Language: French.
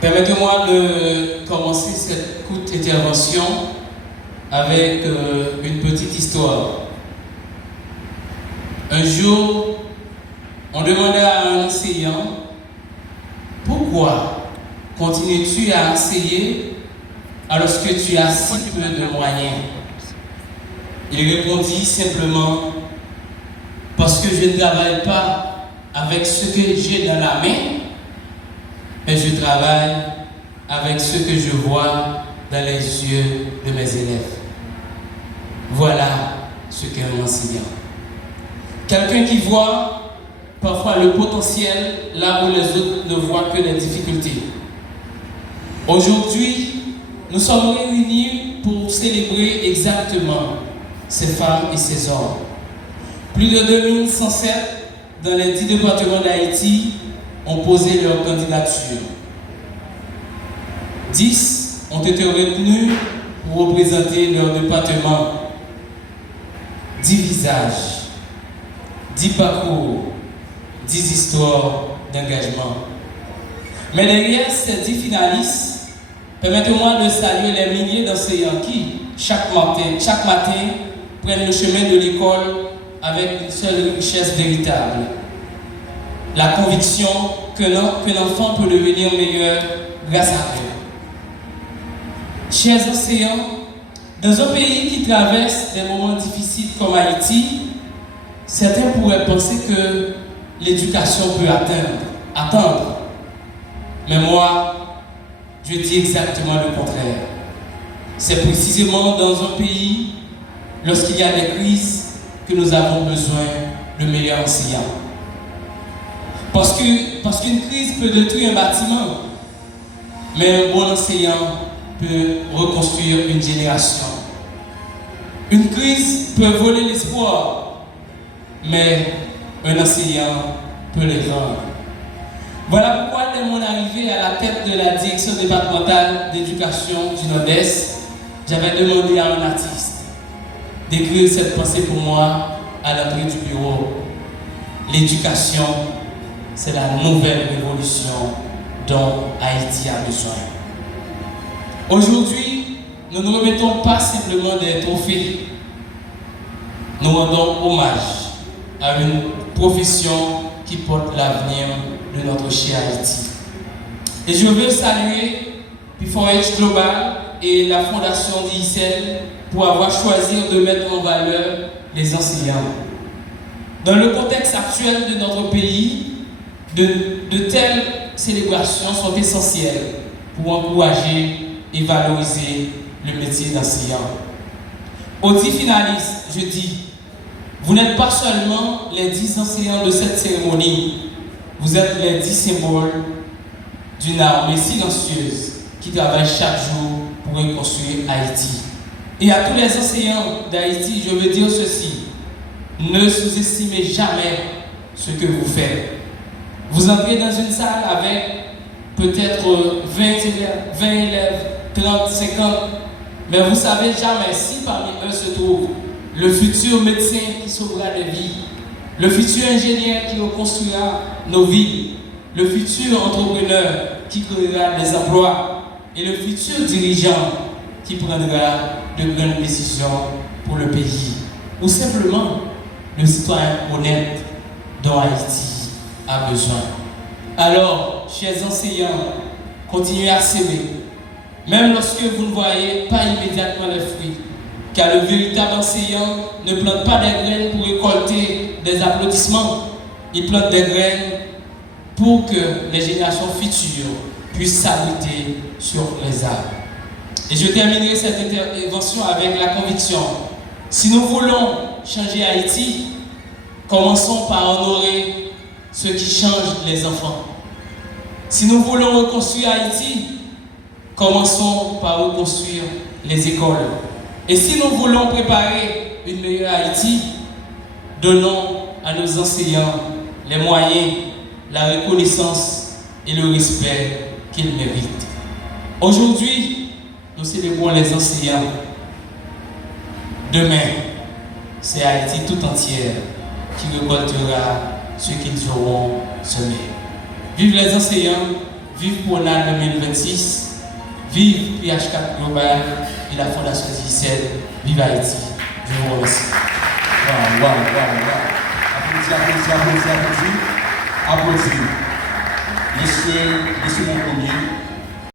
Permettez-moi de commencer cette courte intervention avec une petite histoire. Un jour, on demanda à un enseignant, pourquoi continues-tu à enseigner alors que tu as si peu de moyens? Il répondit simplement, parce que je ne travaille pas avec ce que j'ai dans la main, mais je travaille avec ce que je vois dans les yeux de mes élèves. Voilà ce qu'est un enseignant. Quelqu'un qui voit parfois le potentiel là où les autres ne voient que les difficultés. Aujourd'hui, nous sommes réunis pour célébrer exactement ces femmes et ces hommes. Plus de 2107 dans les 10 départements d'Haïti ont posé leur candidature. 10 ont été retenus pour représenter leur département. 10 visages, 10 parcours, 10 histoires d'engagement. Mais derrière ces 10 finalistes, permettez-moi de saluer les milliers d'enseignants qui, chaque matin, prennent le chemin de l'école avec une seule richesse véritable. La conviction que l'enfant peut devenir meilleur grâce à eux. Chers enseignants, dans un pays qui traverse des moments difficiles comme Haïti, certains pourraient penser que l'éducation peut attendre. Mais moi, je dis exactement le contraire. C'est précisément dans un pays, lorsqu'il y a des crises, que nous avons besoin de meilleurs enseignants. Parce qu'une crise peut détruire un bâtiment, mais un bon enseignant peut reconstruire une génération. Une crise peut voler l'espoir, mais un enseignant peut les rendre. Voilà pourquoi, dès mon arrivée à la tête de la direction départementale d'éducation du Nord-Est, j'avais demandé à un artiste d'écrire cette pensée pour moi à l'entrée du bureau. L'éducation, c'est la nouvelle révolution dont Haïti a besoin. Aujourd'hui, nous ne remettons pas simplement des trophées. Nous rendons hommage à une profession qui porte l'avenir de notre cher Haïti. Et je veux saluer P4H Global et la Fondation d'ICEL pour avoir choisi de mettre en valeur les enseignants. Dans le contexte actuel de notre pays, de telles célébrations sont essentielles pour encourager et valoriser le métier d'enseignant. Aux 10 finalistes, je dis, vous n'êtes pas seulement les 10 enseignants de cette cérémonie, vous êtes les 10 symboles d'une armée silencieuse qui travaille chaque jour pour reconstruire Haïti. Et à tous les enseignants d'Haïti, je veux dire ceci, ne sous-estimez jamais ce que vous faites. Vous entrez dans une salle avec peut-être 20 élèves, 30, 50, mais vous ne savez jamais si parmi eux se trouve le futur médecin qui sauvera des vies, le futur ingénieur qui reconstruira nos villes, le futur entrepreneur qui créera des emplois et le futur dirigeant qui prendra de grandes décisions pour le pays, ou simplement le citoyen honnête dont Haïti a besoin. Alors, chers enseignants, continuez à s'aimer, même lorsque vous ne voyez pas immédiatement les fruits, car le véritable enseignant ne plante pas des graines pour récolter des applaudissements, il plante des graines pour que les générations futures puissent s'abriter sur les arbres. Et je terminerai cette intervention avec la conviction, si nous voulons changer Haïti, commençons par honorer ceux qui changent les enfants. Si nous voulons reconstruire Haïti, commençons par reconstruire les écoles. Et si nous voulons préparer une meilleure Haïti, donnons à nos enseignants les moyens, la reconnaissance et le respect qu'ils méritent. Aujourd'hui, nous célébrons les enseignants. Demain, c'est Haïti tout entière qui récoltera ce qu'ils auront semé. Vive les enseignants, vive Pona 2026, vive PH4 Global et la Fondation d'ICEL, vive Haïti. Je vous remercie. Wow. Applaudis. Laissez mon premier.